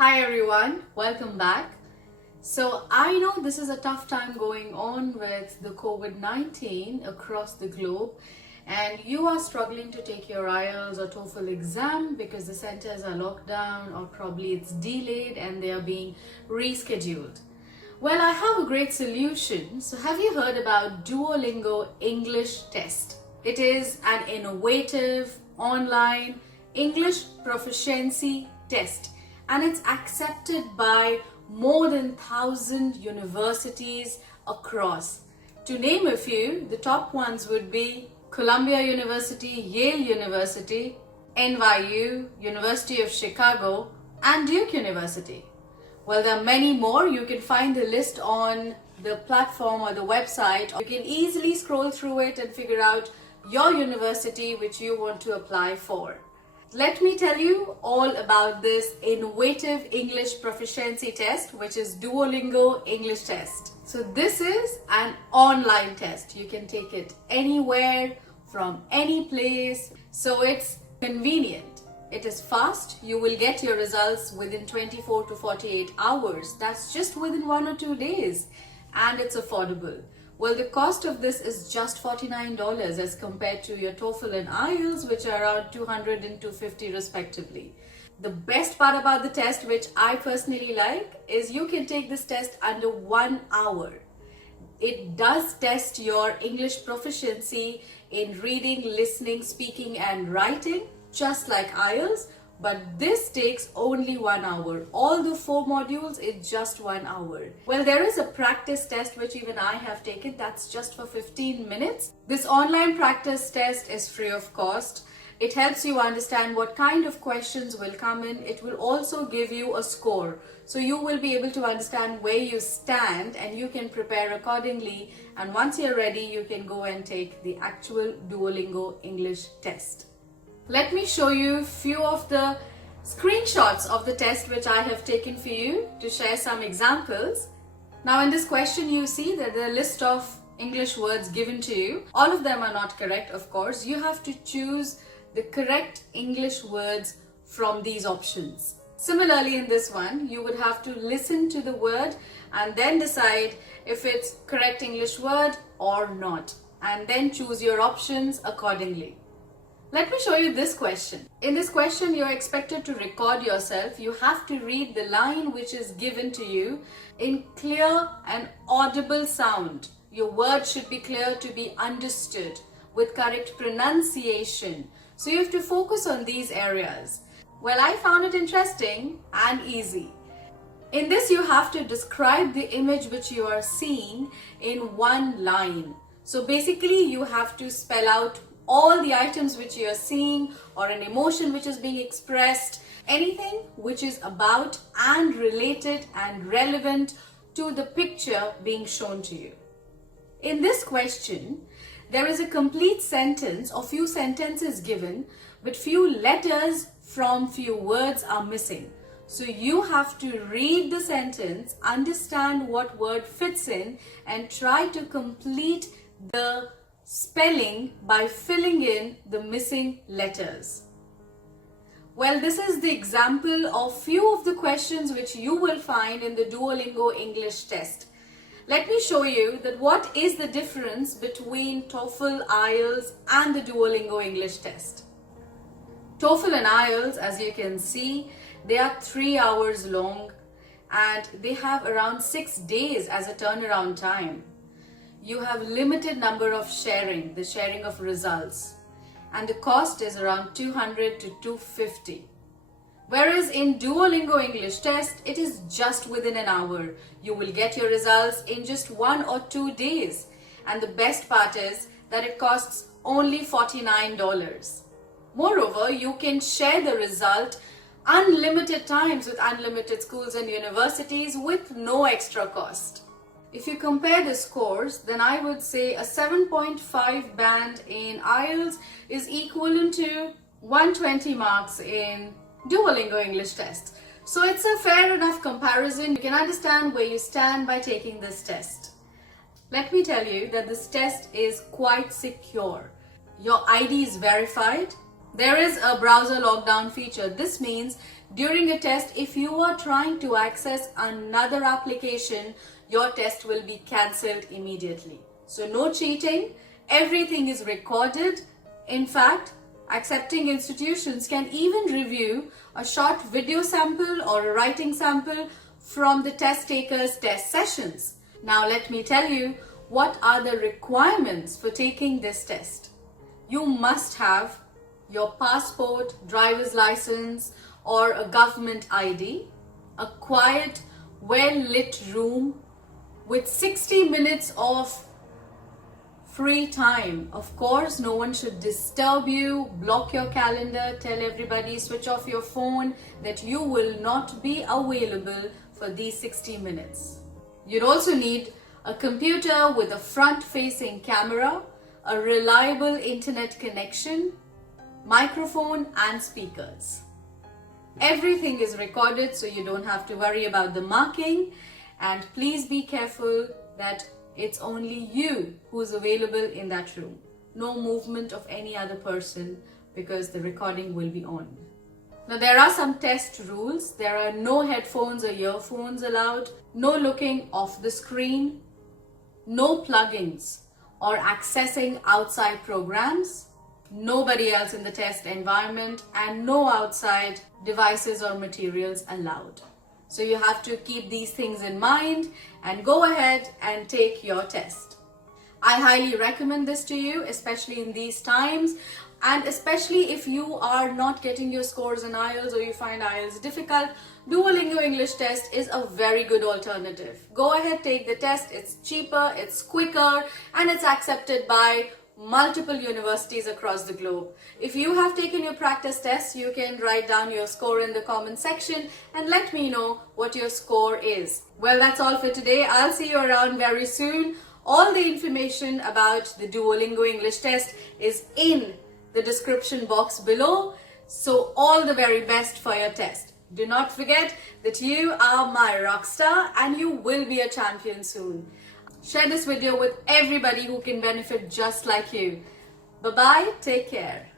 Hi everyone, welcome back. So I know this is a tough time going on with the COVID-19 across the globe, and you are struggling to take your IELTS or TOEFL exam because the centers are locked down or probably it's delayed and they are being rescheduled. Well, I have a great solution. So have you heard about Duolingo English Test? It is an innovative online English proficiency test, and it's accepted by more than 1,000 universities across. To name a few, the top ones would be Columbia University, Yale University, NYU, University of Chicago, and Duke University. Well, there are many more. You can find the list on the platform or the website. You can easily scroll through it and figure out your university which you want to apply for. Let me tell you all about this innovative English proficiency test, which is Duolingo English Test. So this is an online test. You can take it anywhere, from any place. So it's convenient. It is fast. You will get your results within 24 to 48 hours. That's just within 1 or 2 days. And it's affordable. Well, the cost of this is just $49 as compared to your TOEFL and IELTS, which are around $200 and $250 respectively. The best part about the test, which I personally like, is you can take this test under 1 hour. It does test your English proficiency in reading, listening, speaking and writing, just like IELTS. But this takes only 1 hour. All the 4 modules is just 1 hour. Well, there is a practice test which even I have taken. That's just for 15 minutes. This online practice test is free of cost. It helps you understand what kind of questions will come in. It will also give you a score. So you will be able to understand where you stand and you can prepare accordingly. And once you're ready, you can go and take the actual Duolingo English test. Let me show you few of the screenshots of the test which I have taken for you to share some examples. Now in this question you see that there are a list of English words given to you. All of them are not correct, of course. You have to choose the correct English words from these options. Similarly in this one, you would have to listen to the word and then decide if it's correct English word or not, and then choose your options accordingly. Let me show you this question. In this question, you're expected to record yourself. You have to read the line which is given to you in clear and audible sound. Your words should be clear to be understood with correct pronunciation. So you have to focus on these areas. Well, I found it interesting and easy. In this, you have to describe the image which you are seeing in one line. So basically, you have to spell out all the items which you are seeing or an emotion which is being expressed, anything which is about and related and relevant to the picture being shown to you. In this question, there is a complete sentence or few sentences given, but few letters from few words are missing. So you have to read the sentence, understand what word fits in and try to complete the spelling by filling in the missing letters. Well, this is the example of few of the questions which you will find in the Duolingo English test. Let me show you that what is the difference between TOEFL, IELTS and the Duolingo English test. TOEFL and IELTS, as you can see, they are 3 hours long and they have around 6 days as a turnaround time. You have limited number of sharing, the sharing of results, and the cost is around $200 to $250. Whereas in Duolingo English Test, it is just within an hour. You will get your results in just 1 or 2 days. And the best part is that it costs only $49. Moreover, you can share the result unlimited times with unlimited schools and universities with no extra cost. If you compare the scores, then I would say a 7.5 band in IELTS is equivalent to 120 marks in Duolingo English Test. So it's a fair enough comparison. You can understand where you stand by taking this test. Let me tell you that this test is quite secure. Your ID is verified. There is a browser lockdown feature. This means during a test, if you are trying to access another application, your test will be cancelled immediately. So no cheating, everything is recorded. In fact, accepting institutions can even review a short video sample or a writing sample from the test taker's test sessions. Now let me tell you what are the requirements for taking this test. You must have your passport, driver's license, or a government ID, a quiet, well-lit room with 60 minutes of free time. Of course, no one should disturb you, block your calendar, tell everybody, switch off your phone, that you will not be available for these 60 minutes. You'd also need a computer with a front-facing camera, a reliable internet connection, microphone and speakers. Everything is recorded, so you don't have to worry about the marking, and please be careful that it's only you who's available in that room. No movement of any other person, because the recording will be on. Now there are some test rules. There are no headphones or earphones allowed, no looking off the screen, no plugins or accessing outside programs, nobody else in the test environment, and no outside devices or materials allowed. So you have to keep these things in mind and go ahead and take your test. I highly recommend this to you, especially in these times, and especially if you are not getting your scores in IELTS or you find IELTS difficult. Duolingo English Test is a very good alternative. Go ahead, take the test. It's cheaper, it's quicker, and it's accepted by multiple universities across the globe. If you have taken your practice test, you can write down your score in the comment section and let me know what your score is. Well, that's all for today. I'll see you around very soon. All the information about the Duolingo English Test is in the description box below. So all the very best for your test. Do not forget that you are my rock star and you will be a champion soon. Share this video with everybody who can benefit just like you. Bye-bye. Take care.